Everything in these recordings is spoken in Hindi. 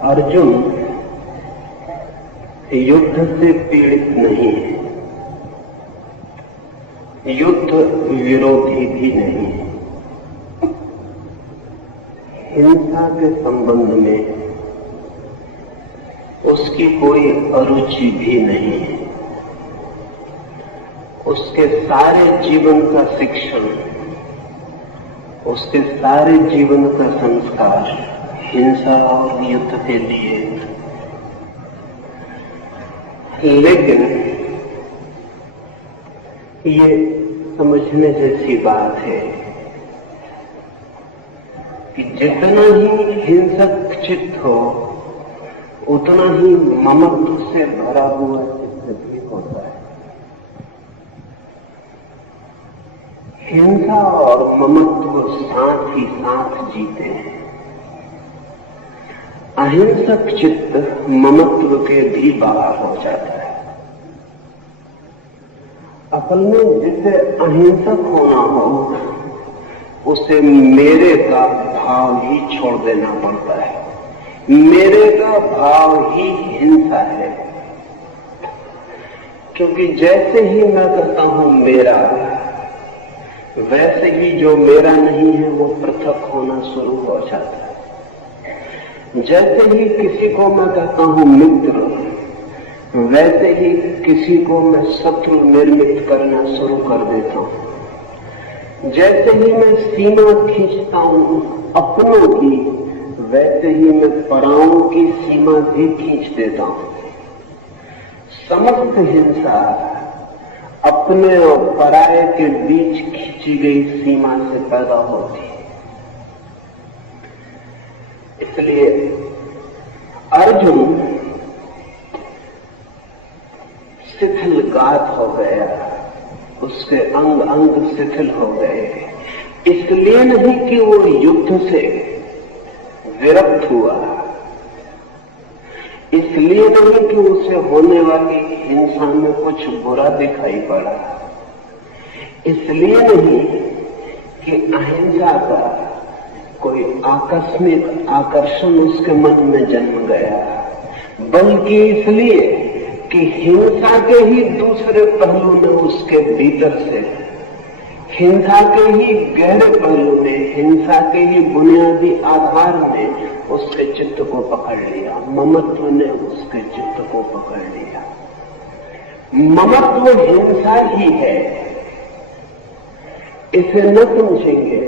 अर्जुन युद्ध से पीड़ित नहीं है, युद्ध विरोधी भी नहीं है। हिंसा के संबंध में उसकी कोई अरुचि भी नहीं है। उसके सारे जीवन का शिक्षण, उसके सारे जीवन का संस्कार हिंसा और युद्ध के लिए। लेकिन ये समझने जैसी बात है कि जितना ही हिंसक चित्त हो उतना ही ममत्व से भरा हुआ चित्त भी होता है। हिंसा और ममत्व साथ ही साथ जीते हैं। अहिंसक चित्त ममत्व के भी बाहर हो जाता है। असल में जिसे अहिंसक होना हो उसे मेरे का भाव ही छोड़ देना पड़ता है। मेरे का भाव ही हिंसा है, क्योंकि जैसे ही मैं कहता हूं मेरा, वैसे ही जो मेरा नहीं है वो पृथक होना शुरू हो जाता है। जैसे ही किसी को मैं कहता हूं मित्र, वैसे ही किसी को मैं शत्रु निर्मित करना शुरू कर देता हूं। जैसे ही मैं सीमा खींचता हूं अपनों की, वैसे ही मैं पराओं की सीमा भी खींच देता हूं। समस्त हिंसा अपने और पराये के बीच खींची गई सीमा से पैदा होती है। इसलिए अर्जुन शिथिलगात हो गया, उसके अंग अंग शिथिल हो गए। इसलिए नहीं कि वो युद्ध से विरक्त हुआ, इसलिए नहीं कि उसे होने वाली हिंसा में कुछ बुरा दिखाई पड़ा, इसलिए नहीं कि अहिंसा का कोई आकस्मिक आकर्षण उसके मन में जन्म गया, बल्कि इसलिए कि हिंसा के ही दूसरे पहलू ने उसके भीतर से, हिंसा के ही गहरे पहलू ने, हिंसा के ही बुनियादी आधार ने उसके चित्त को पकड़ लिया। ममत्व ने उसके चित्त को पकड़ लिया। ममत्व हिंसा ही है। इसे न समझेंगे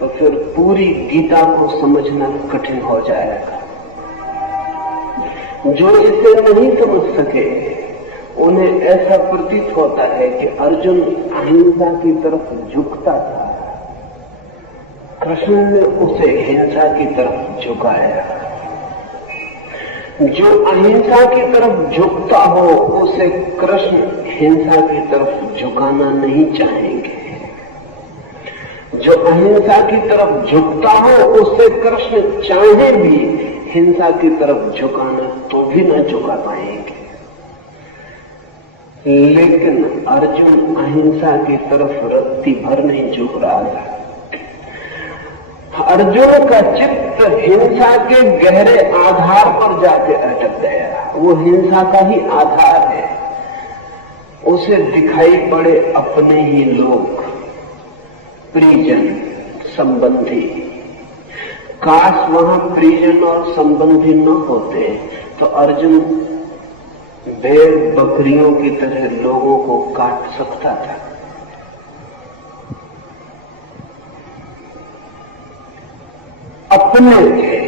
तो फिर पूरी गीता को समझना कठिन हो जाएगा। जो इसे नहीं समझ सके उन्हें ऐसा प्रतीत होता है कि अर्जुन अहिंसा की तरफ झुकता था, कृष्ण ने उसे हिंसा की तरफ झुकाया। जो अहिंसा की तरफ झुकता हो उसे कृष्ण हिंसा की तरफ झुकाना नहीं चाहेंगे। जो अहिंसा की तरफ झुकता हो उसे कृष्ण चाहे भी हिंसा की तरफ झुकाना तो भी न झुका पाएंगे। लेकिन अर्जुन अहिंसा की तरफ रत्ती भर नहीं झुक रहा था। अर्जुन का चित्त हिंसा के गहरे आधार पर जाके अटक गया। वो हिंसा का ही आधार है। उसे दिखाई पड़े अपने ही लोग, परिजन, संबंधी। काश वहां परिजन और संबंधी न होते तो अर्जुन भेड़ बकरियों की तरह लोगों को काट सकता था। अपने थे,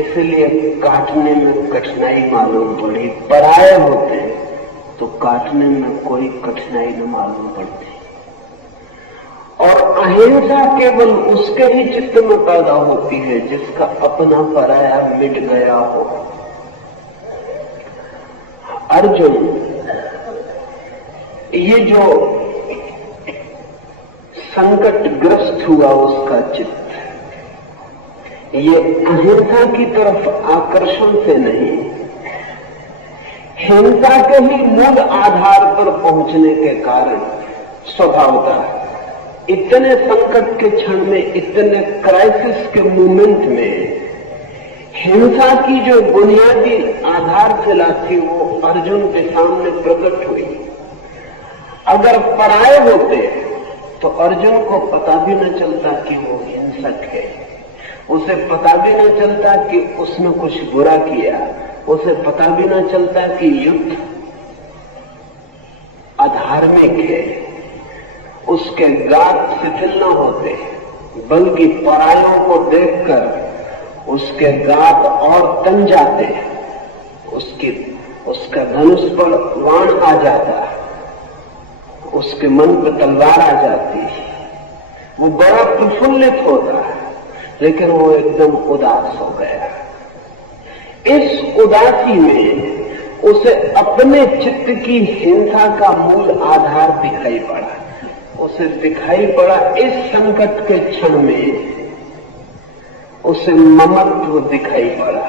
इसलिए काटने में कठिनाई मालूम पड़ी। पराये होते तो काटने में कोई कठिनाई न मालूम पड़ती। और अहिंसा केवल उसके ही चित्त में पैदा होती है जिसका अपना पराया मिट गया हो। अर्जुन ये जो संकटग्रस्त हुआ उसका चित्त, ये अहिंसा की तरफ आकर्षण से नहीं, हिंसा के ही मूल आधार पर पहुंचने के कारण स्वभावतः इतने संकट के क्षण में, इतने क्राइसिस के मोमेंट में हिंसा की जो बुनियादी आधारशिला थी वो अर्जुन के सामने प्रकट हुई। अगर पराये होते तो अर्जुन को पता भी न चलता कि वो हिंसक है, उसे पता भी न चलता कि उसने कुछ बुरा किया, उसे पता भी न चलता कि युद्ध अधार्मिक है, उसके गात शिथिल न होते, बल्कि परायों को देखकर उसके गात और तन जाते, उसका धनुष पर बाण आ जाता, उसके मन पर तलवार आ जाती, वो बड़ा प्रफुल्लित होता, लेकिन वो एकदम उदास हो गया। इस उदासी में उसे अपने चित्त की हिंसा का मूल आधार दिखाई पड़ा। उसे दिखाई पड़ा इस संकट के क्षण में उसे ममत्व दिखाई पड़ा।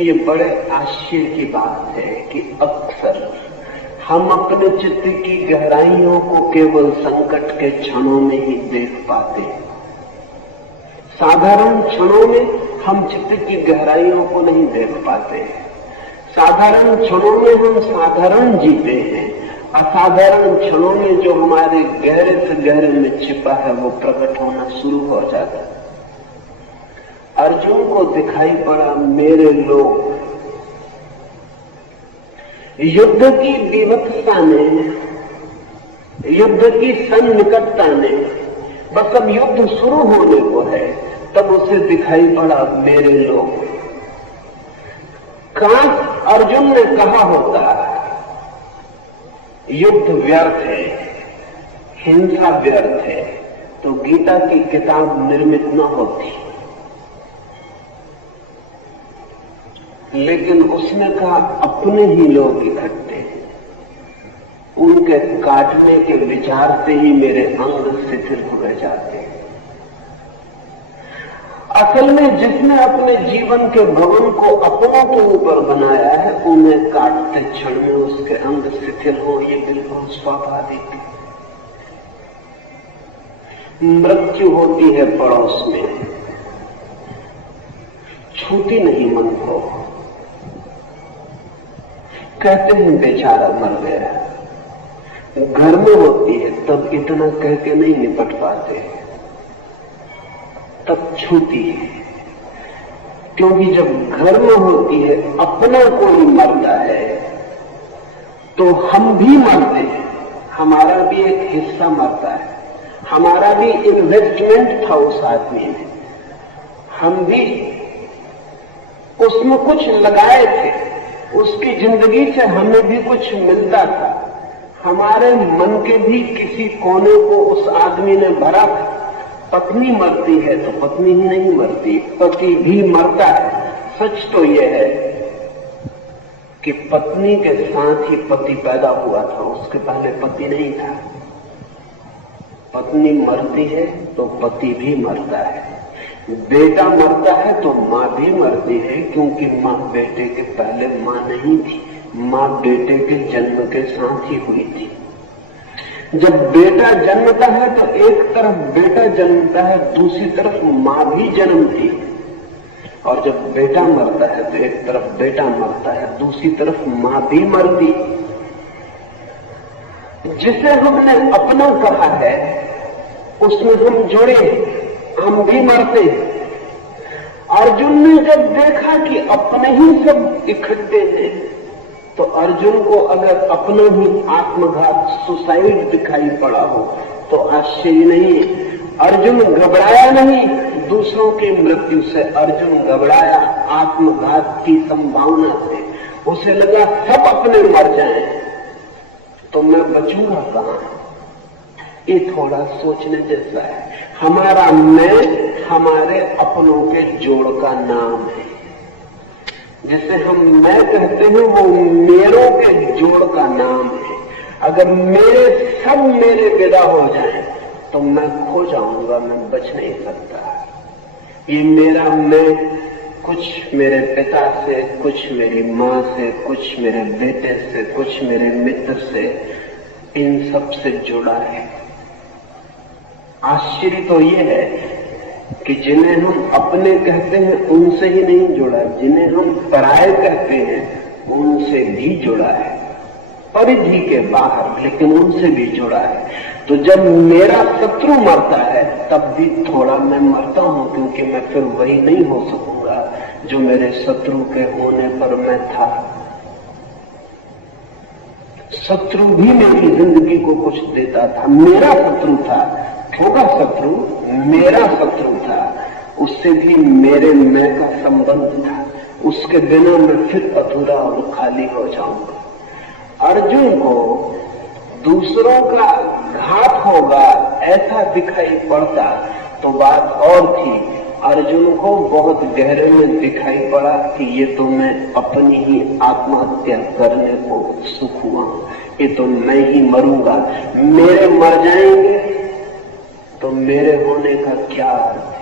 ये बड़े आश्चर्य की बात है कि अक्सर हम अपने चित्त की गहराइयों को केवल संकट के क्षणों में ही देख पाते हैं। साधारण क्षणों में हम चित्त की गहराइयों को नहीं देख पाते। साधारण क्षणों में हम साधारण जीते हैं, असाधारण क्षणों में जो हमारे गहरे से गहरे में छिपा है वो प्रकट होना शुरू हो जाता है। अर्जुन को दिखाई पड़ा मेरे लोग, युद्ध की विवत्सता ने, युद्ध की सन्निकटता ने, बस अब युद्ध शुरू होने को है, तब उसे दिखाई पड़ा मेरे लोग। काश अर्जुन ने कहा होता युद्ध व्यर्थ है, हिंसा व्यर्थ है, तो गीता की किताब निर्मित न होती। लेकिन उसने कहा अपने ही लोग इकट्ठे हैं, उनके काटने के विचार से ही मेरे अंग शिथिल हो जाते हैं। असल में जिसने अपने जीवन के भवन को अपनों के ऊपर बनाया है, उन्हें काटते क्षण में उसके अंग शिथिल हो, ये बिल्कुल स्वाभाविक है। मृत्यु होती है पड़ोस में, छूती नहीं मन को। कहते हैं बेचारा मर गया, घर में होती है तब इतना कह के नहीं निपट पाते, तब छूती है। क्योंकि जब घर में होती है, अपना कोई मरता है तो हम भी मरते हैं, हमारा भी एक हिस्सा मरता है, हमारा भी इन्वेस्टमेंट था उस आदमी में, हम भी उसमें कुछ लगाए थे, उसकी जिंदगी से हमें भी कुछ मिलता था, हमारे मन के भी किसी कोने को उस आदमी ने भरा था। पत्नी मरती है तो पत्नी ही नहीं मरती, पति भी मरता है। सच तो यह है कि पत्नी के साथ ही पति पैदा हुआ था, उसके पहले पति नहीं था। पत्नी मरती है तो पति भी मरता है, बेटा मरता है तो मां भी मरती है, क्योंकि मां बेटे के पहले मां नहीं थी, मां बेटे के जन्म के साथ ही हुई थी। जब बेटा जन्मता है तो एक तरफ बेटा जन्मता है, दूसरी तरफ मां भी जन्मती है, और जब बेटा मरता है तो एक तरफ बेटा मरता है, दूसरी तरफ मां भी मरती। जिसे हमने अपना कहा है उसमें हम जुड़े, हम भी मरते हैं। अर्जुन ने जब देखा कि अपने ही सब इकट्ठे हैं, तो अर्जुन को अगर अपना ही आत्मघात, सुसाइड दिखाई पड़ा हो तो आश्चर्य नहीं। अर्जुन घबराया नहीं दूसरों की मृत्यु से, अर्जुन घबराया आत्मघात की संभावना से। उसे लगा सब अपने मर जाएं तो मैं बचूंगा कहां। ये थोड़ा सोचने जैसा है। हमारा मैं हमारे अपनों के जोड़ का नाम है। जिसे हम मैं कहते हैं वो मेरों के जोड़ का नाम है। अगर सब मेरे विदा हो जाएं तो मैं खो जाऊंगा, मैं बच नहीं सकता। ये मेरा मैं कुछ मेरे पिता से, कुछ मेरी मां से, कुछ मेरे बेटे से, कुछ मेरे मित्र से, इन सब से जुड़ा है। आश्चर्य तो ये है कि जिन्हें हम अपने कहते हैं उनसे ही नहीं जुड़ा, जिन्हें हम पराये कहते हैं उनसे भी जुड़ा है, परिधि के बाहर लेकिन उनसे भी जुड़ा है। तो जब मेरा शत्रु मरता है तब भी थोड़ा मैं मरता हूं, क्योंकि मैं फिर वही नहीं हो सकूंगा जो मेरे शत्रु के होने पर मैं था। शत्रु भी मेरी जिंदगी को कुछ देता था, मेरा शत्रु था, होगा शत्रु, मेरा शत्रु था, उससे भी मेरे मैं का संबंध था, उसके बिना मैं फिर अधूरा और खाली हो जाऊंगा। अर्जुन को दूसरों का घात होगा ऐसा दिखाई पड़ता तो बात और थी, अर्जुन को बहुत गहरे में दिखाई पड़ा कि ये तो मैं अपनी ही आत्महत्या करने को सुख हुआ, ये तो मैं ही मरूंगा, मेरे मर जाएंगे तो मेरे होने का क्या अर्थ।